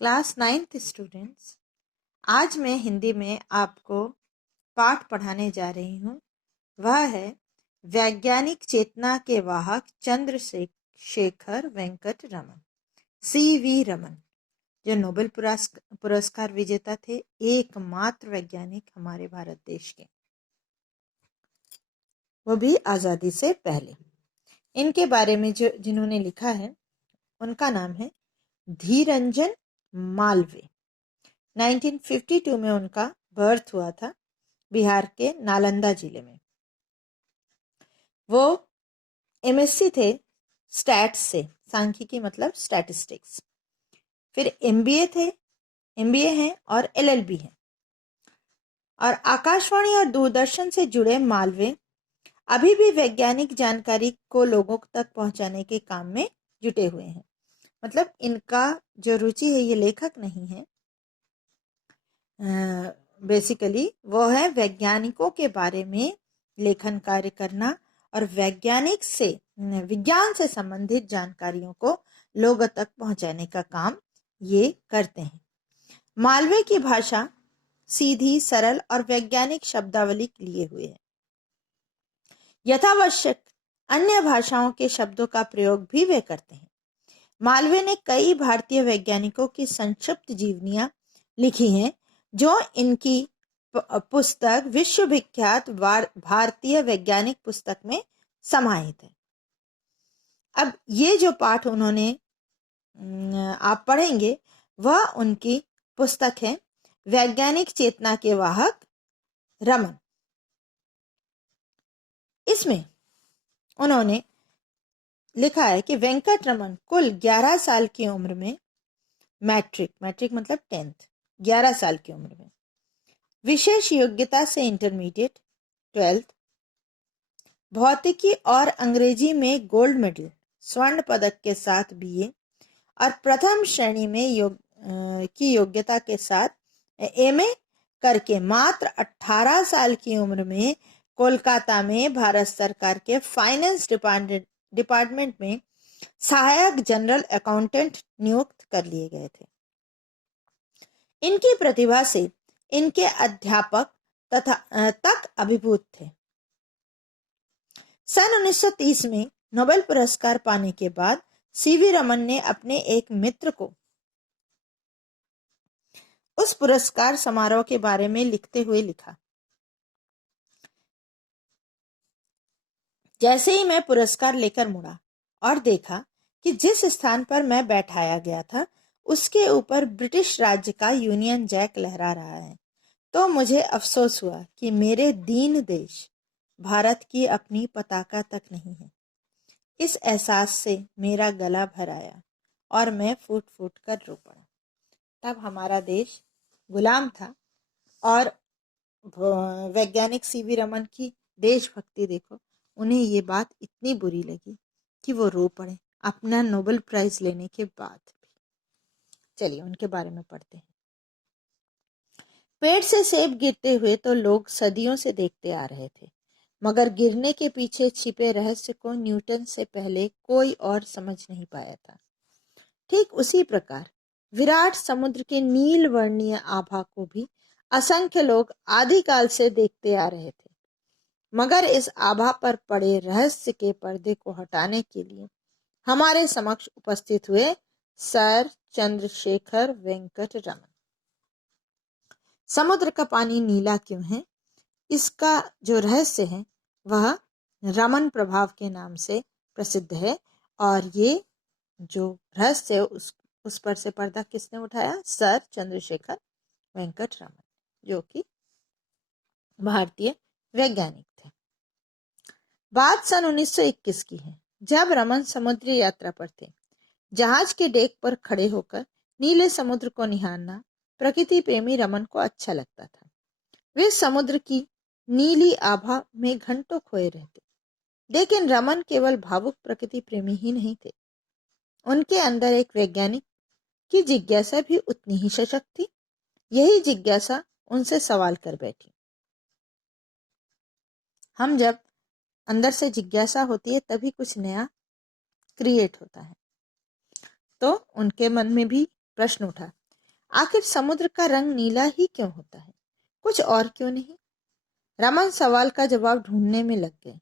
Class 9th students, आज मैं हिंदी में आपको पाठ पढ़ाने जा रही हूँ। वह है वैज्ञानिक चेतना के वाहक चंद्रशेखर वेंकट रमन, CV रमन, जो नोबेल पुरस्कार विजेता थे, एकमात्र वैज्ञानिक हमारे भारत देश के, वो भी आजादी से पहले। इनके बारे में जिन्होंने लिखा है उनका नाम है धीरंजन मालवीय। 1952 में उनका बर्थ हुआ था बिहार के नालंदा जिले में। वो MSc थे स्टैट्स से, सांख्यिकी मतलब स्टैटिस्टिक्स। फिर MBA हैं और LLB हैं। और आकाशवाणी और दूरदर्शन से जुड़े मालवीय अभी भी वैज्ञानिक जानकारी को लोगों तक पहुंचाने के काम में जुटे हुए हैं। मतलब इनका जो रुचि है, ये लेखक नहीं है, बेसिकली वो है वैज्ञानिकों के बारे में लेखन कार्य करना और विज्ञान से संबंधित जानकारियों को लोगों तक पहुंचाने का काम ये करते हैं। मालवीय की भाषा सीधी, सरल और वैज्ञानिक शब्दावली लिए हुए है। यथावश्यक अन्य भाषाओं के शब्दों का प्रयोग भी वे करते हैं। मालवीय ने कई भारतीय वैज्ञानिकों की संक्षिप्त जीवनियां लिखी हैं, जो इनकी पुस्तक विश्व विख्यात भारतीय वैज्ञानिक पुस्तक में समाहित है। अब ये जो पाठ उन्होंने आप पढ़ेंगे वह उनकी पुस्तक है वैज्ञानिक चेतना के वाहक रमन। इसमें उन्होंने लिखा है कि वेंकट रमन कुल 11 साल की उम्र में मैट्रिक मतलब 10th, 11 साल की उम्र में विशेष योग्यता से इंटरमीडिएट, 12th, भौतिकी और अंग्रेजी में गोल्ड मेडल, स्वर्ण पदक के साथ BA और प्रथम श्रेणी में की योग्यता के साथ MA करके मात्र 18 साल की उम्र में कोलकाता में भारत सरकार के फाइनेंस डिपार्टमेंट में सहायक जनरल अकाउंटेंट नियुक्त कर लिए गए थे। इनकी प्रतिभा से इनके अध्यापक तक अभिभूत थे। सन 1930 में नोबेल पुरस्कार पाने के बाद CV रमन ने अपने एक मित्र को उस पुरस्कार समारोह के बारे में लिखते हुए लिखा, जैसे ही मैं पुरस्कार लेकर मुड़ा और देखा कि जिस स्थान पर मैं बैठाया गया था उसके ऊपर ब्रिटिश राज्य का यूनियन जैक लहरा रहा है, तो मुझे अफसोस हुआ कि मेरे दीन देश भारत की अपनी पताका तक नहीं है। इस एहसास से मेरा गला भर आया और मैं फूट फूट कर रो पड़ा। तब हमारा देश गुलाम था और वैज्ञानिक CV रमन की देशभक्ति देखो, उन्हें ये बात इतनी बुरी लगी कि वो रो पड़े अपना नोबेल प्राइज लेने के बाद भी। चलिए उनके बारे में पढ़ते हैं। पेड़ से सेब गिरते हुए तो लोग सदियों से देखते आ रहे थे, मगर गिरने के पीछे छिपे रहस्य को न्यूटन से पहले कोई और समझ नहीं पाया था। ठीक उसी प्रकार विराट समुद्र के नील वर्णीय आभा को भी असंख्य लोग आदिकाल से देखते आ रहे थे, मगर इस आभा पर पड़े रहस्य के पर्दे को हटाने के लिए हमारे समक्ष उपस्थित हुए सर चंद्रशेखर वेंकट रमन। समुद्र का पानी नीला क्यों है, इसका जो रहस्य है वह रमन प्रभाव के नाम से प्रसिद्ध है, और ये जो रहस्य है उस पर से पर्दा किसने उठाया? सर चंद्रशेखर वेंकट रमन, जो कि भारतीय वैज्ञानिक थे। बात सन 1921 की है, जब रमन समुद्री यात्रा पर थे। जहाज के डेक पर खड़े होकर नीले समुद्र को निहारना प्रकृति प्रेमी रमन को अच्छा लगता था। वे समुद्र की नीली आभा में घंटों खोए रहते। लेकिन रमन केवल भावुक प्रकृति प्रेमी ही नहीं थे, उनके अंदर एक वैज्ञानिक की जिज्ञासा भी उतनी ही सशक्त थी। यही जिज्ञासा उनसे सवाल कर बैठी। हम जब अंदर से जिज्ञासा होती है तभी कुछ नया क्रिएट होता है। तो उनके मन में भी प्रश्न उठा आखिर समुद्र का रंग नीला ही क्यों होता है, कुछ और क्यों नहीं? रमन सवाल का जवाब ढूंढने में लग गए।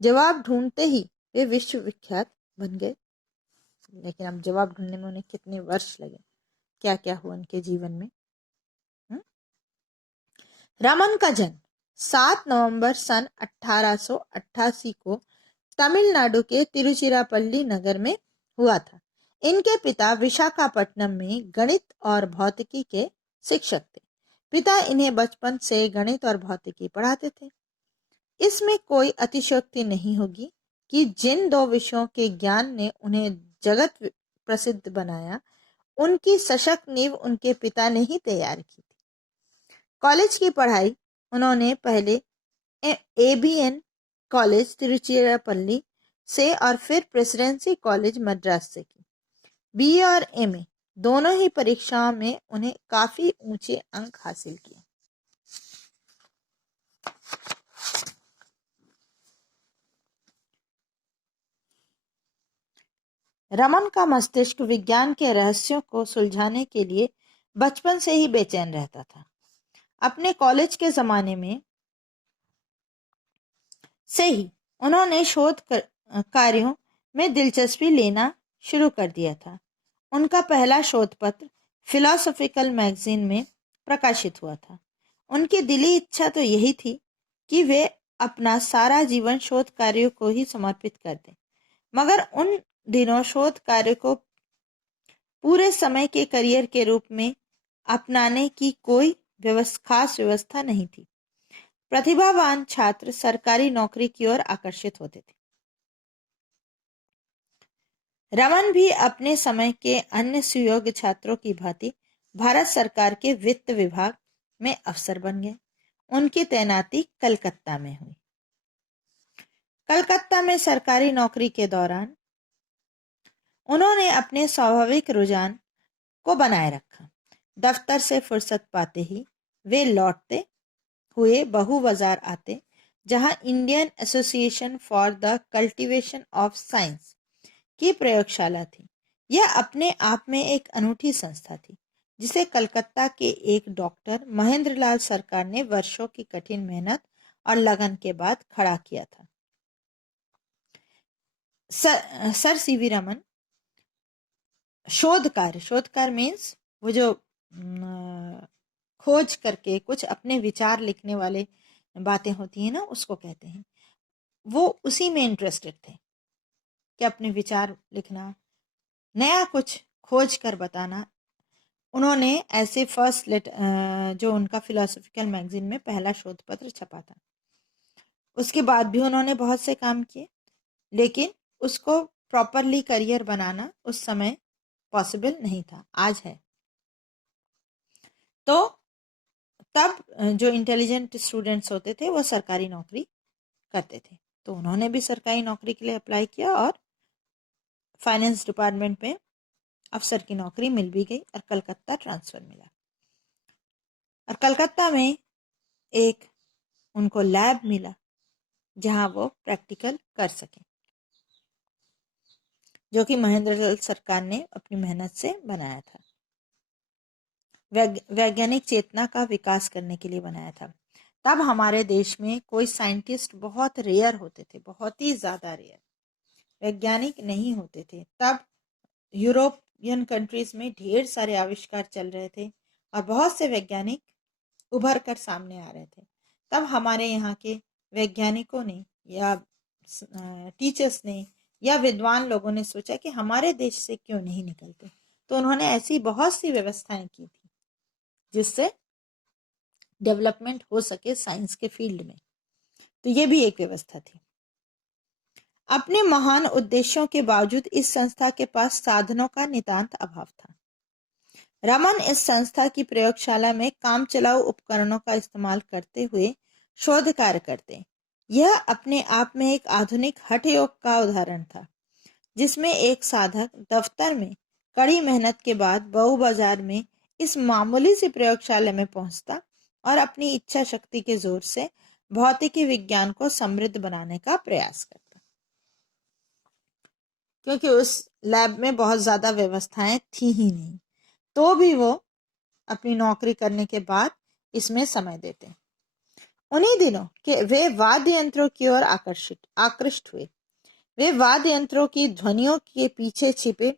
जवाब ढूंढते ही वे विश्वविख्यात बन गए। लेकिन अब जवाब ढूंढने में उन्हें कितने वर्ष लगे, क्या क्या हुआ उनके जीवन में। रमन का जन्म 7 नवंबर सन 1888 को तमिलनाडु के तिरुचिरापल्ली नगर में हुआ था। इनके पिता विशाखापट्टनम में गणित और भौतिकी के शिक्षक थे। पिता इन्हें बचपन से गणित और भौतिकी पढ़ाते थे। इसमें कोई अतिशयोक्ति नहीं होगी कि जिन दो विषयों के ज्ञान ने उन्हें जगत प्रसिद्ध बनाया, उनकी सशक्त नींव उनके पिता ने ही तैयार की थी। कॉलेज की पढ़ाई उन्होंने पहले एबीएन कॉलेज तिरुचिरापल्ली से और फिर प्रेसिडेंसी कॉलेज मद्रास से की। बीए और एमए दोनों ही परीक्षाओं में उन्हें काफी ऊंचे अंक हासिल किए। रमन का मस्तिष्क विज्ञान के रहस्यों को सुलझाने के लिए बचपन से ही बेचैन रहता था। अपने कॉलेज के जमाने में से ही उन्होंने शोध कार्यों में दिलचस्पी लेना शुरू कर दिया था। उनका पहला शोध पत्र फिलोसॉफिकल मैगजीन में प्रकाशित हुआ था। उनकी दिली इच्छा तो यही थी कि वे अपना सारा जीवन शोध कार्यों को ही समर्पित कर दें, मगर उन दिनों शोध कार्य को पूरे समय के करियर के रूप में अपनाने की कोई खास व्यवस्था नहीं थी। प्रतिभावान छात्र सरकारी नौकरी की ओर आकर्षित होते थे। रमन भी अपने समय के अन्य सुयोग्य छात्रों की भांति भारत सरकार के वित्त विभाग में अफसर बन गए। उनकी तैनाती कलकत्ता में हुई। कलकत्ता में सरकारी नौकरी के दौरान उन्होंने अपने स्वाभाविक रुझान को बनाए रखा। दफ्तर से फुर्सत पाते ही वे लौटते हुए बहू बाजार आते, जहां Indian association for the cultivation of science की प्रयोगशाला थी। यह अपने आप में एक अनूठी संस्था थी, जिसे कलकत्ता के एक डॉक्टर महेंद्रलाल सरकार ने वर्षों की कठिन मेहनत और लगन के बाद खड़ा किया था। सर सीवी रमन शोध कार्य मीन्स वो जो खोज करके कुछ अपने विचार लिखने वाले बातें होती है ना, उसको कहते हैं। वो उसी में इंटरेस्टेड थे कि अपने विचार लिखना, नया कुछ खोज कर बताना। उन्होंने ऐसे फर्स्ट जो उनका फिलोसॉफिकल मैगजीन में पहला शोध पत्र छपा था, उसके बाद भी उन्होंने बहुत से काम किए, लेकिन उसको प्रॉपरली करियर बनाना उस समय पॉसिबल नहीं था, आज है। तो तब जो इंटेलिजेंट स्टूडेंट्स होते थे वो सरकारी नौकरी करते थे, तो उन्होंने भी सरकारी नौकरी के लिए अप्लाई किया और फाइनेंस डिपार्टमेंट में अफसर की नौकरी मिल भी गई और कलकत्ता ट्रांसफर मिला। और कलकत्ता में एक उनको लैब मिला जहां वो प्रैक्टिकल कर सके, जो कि महेंद्रलाल सरकार ने अपनी मेहनत से बनाया था। वैज्ञानिक चेतना का विकास करने के लिए बनाया था। तब हमारे देश में कोई साइंटिस्ट बहुत रेयर होते थे, बहुत ही ज्यादा रेयर वैज्ञानिक नहीं होते थे। तब यूरोपियन कंट्रीज में ढेर सारे आविष्कार चल रहे थे और बहुत से वैज्ञानिक उभर कर सामने आ रहे थे। तब हमारे यहाँ के वैज्ञानिकों ने या टीचर्स ने या विद्वान लोगों ने सोचा कि हमारे देश से क्यों नहीं निकलते, तो उन्होंने ऐसी बहुत सी व्यवस्थाएं की थी जिससे डेवलपमेंट हो सके साइंस के फील्ड में। तो ये भी एक व्यवस्था थी। अपने महान उद्देश्यों के बावजूद इस संस्था के पास साधनों का नितांत अभाव था। रमन इस संस्था की प्रयोगशाला में काम चलाऊ उपकरणों का इस्तेमाल करते हुए शोध कार्य करते। यह अपने आप में एक आधुनिक हठ योग का उदाहरण था, जिसमें एक साधक दफ्तर में कड़ी मेहनत के बाद बहू बाजार में इस मामूली सी प्रयोगशाला में पहुंचता और अपनी इच्छा शक्ति के जोर से भौतिकी विज्ञान को समृद्ध बनाने का प्रयास करता। क्योंकि उस लैब में बहुत ज्यादा व्यवस्थाएं थी ही नहीं, तो भी वो अपनी नौकरी करने के बाद इसमें समय देते। उन्हीं दिनों के वे वाद्य यंत्रों की ओर आकृष्ट हुए। वे वाद्य यंत्रों की ध्वनियों के पीछे छिपे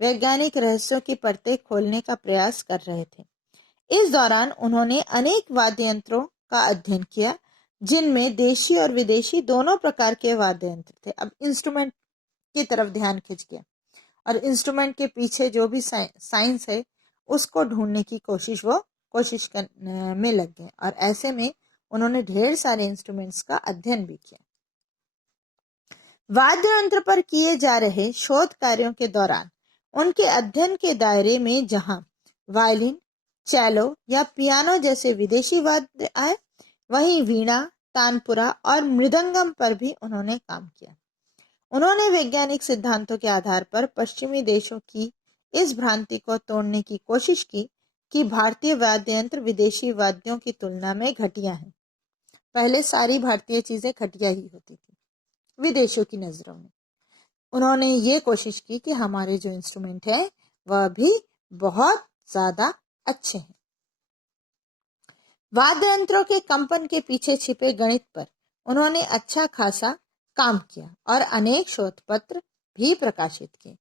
वैज्ञानिक रहस्यों की परतें खोलने का प्रयास कर रहे थे। इस दौरान उन्होंने अनेक वाद्य यंत्रों का अध्ययन किया, जिनमें देशी और विदेशी दोनों प्रकार के वाद्य यंत्र थे। अब इंस्ट्रूमेंट की तरफ ध्यान खिंच गया और इंस्ट्रूमेंट के पीछे जो भी साइंस है उसको ढूंढने की कोशिश में लग गए और ऐसे में उन्होंने ढेर सारे इंस्ट्रूमेंट्स का अध्ययन भी किया। वाद्य यंत्र पर किए जा रहे शोध कार्यों के दौरान उनके अध्ययन के दायरे में जहां वायलिन, चेलो या पियानो जैसे विदेशी वाद्य आए, वहीं वीणा, तानपुरा और मृदंगम पर भी उन्होंने काम किया। उन्होंने वैज्ञानिक सिद्धांतों के आधार पर पश्चिमी देशों की इस भ्रांति को तोड़ने की कोशिश की कि भारतीय वाद्य यंत्र विदेशी वाद्यों की तुलना में घटिया हैं। पहले सारी भारतीय चीजें घटिया ही होती थी विदेशों की नजरों में। उन्होंने ये कोशिश की कि हमारे जो इंस्ट्रूमेंट है वह भी बहुत ज्यादा अच्छे हैं। वाद्य यंत्रों के कंपन के पीछे छिपे गणित पर उन्होंने अच्छा खासा काम किया और अनेक शोध पत्र भी प्रकाशित किए।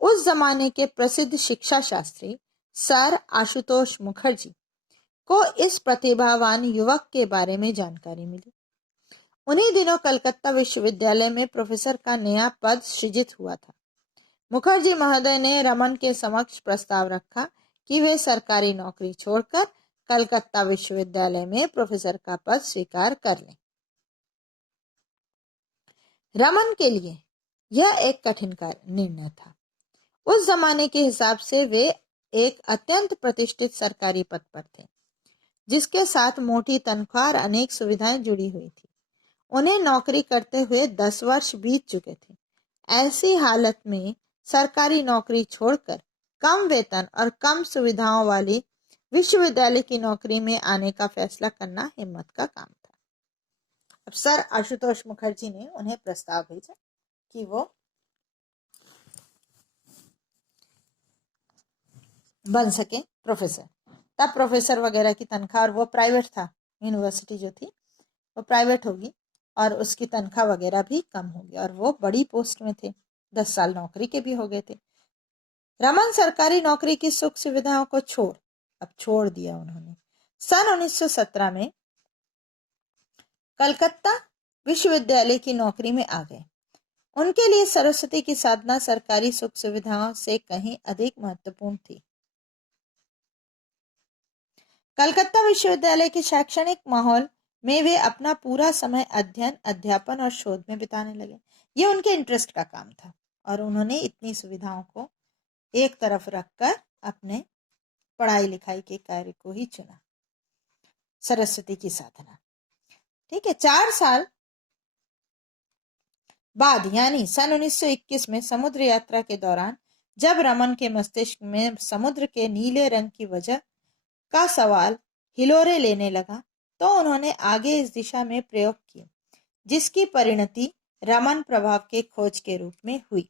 उस जमाने के प्रसिद्ध शिक्षा शास्त्री सर आशुतोष मुखर्जी को इस प्रतिभावान युवक के बारे में जानकारी मिली। उन्हीं दिनों कलकत्ता विश्वविद्यालय में प्रोफेसर का नया पद सृजित हुआ था। मुखर्जी महोदय ने रमन के समक्ष प्रस्ताव रखा कि वे सरकारी नौकरी छोड़कर कलकत्ता विश्वविद्यालय में प्रोफेसर का पद स्वीकार कर लें। रमन के लिए यह एक कठिन निर्णय था। उस जमाने के हिसाब से वे एक अत्यंत प्रतिष्ठित सरकारी पद पर थे, जिसके साथ मोटी तनख्वाह और अनेक सुविधाएं जुड़ी हुई थी। उन्हें नौकरी करते हुए 10 वर्ष बीत चुके थे। ऐसी हालत में सरकारी नौकरी छोड़कर कम वेतन और कम सुविधाओं वाली विश्वविद्यालय की नौकरी में आने का फैसला करना हिम्मत का काम था। अब सर आशुतोष मुखर्जी ने उन्हें प्रस्ताव भेजा कि वो बन सके प्रोफेसर। तब प्रोफेसर वगैरह की तनख्वाह, और वो प्राइवेट था, यूनिवर्सिटी जो थी वो प्राइवेट होगी और उसकी तनख्वाह वगैरह भी कम होगी और वो बड़ी पोस्ट में थे, 10 साल नौकरी के भी हो गए थे। रमन सरकारी नौकरी की सुख सुविधाओं को छोड़ दिया उन्होंने। सन 1917 में कलकत्ता विश्वविद्यालय की नौकरी में आ गए। उनके लिए सरस्वती की साधना सरकारी सुख सुविधाओं से कहीं अधिक महत्वपूर्ण थी। कलकत्ता विश्वविद्यालय के शैक्षणिक माहौल में वे अपना पूरा समय अध्ययन, अध्यापन और शोध में बिताने लगे। ये उनके इंटरेस्ट का काम था और उन्होंने इतनी सुविधाओं को एक तरफ रखकर अपने पढ़ाई लिखाई के कार्य को ही चुना, सरस्वती की साधना। ठीक है। 4 साल बाद यानी सन 1921 में समुद्र यात्रा के दौरान जब रमन के मस्तिष्क में समुद्र के नीले रंग की वजह का सवाल हिलोरे लेने लगा, तो उन्होंने आगे इस दिशा में प्रयोग किए, जिसकी परिणति रमन प्रभाव के खोज के रूप में हुई।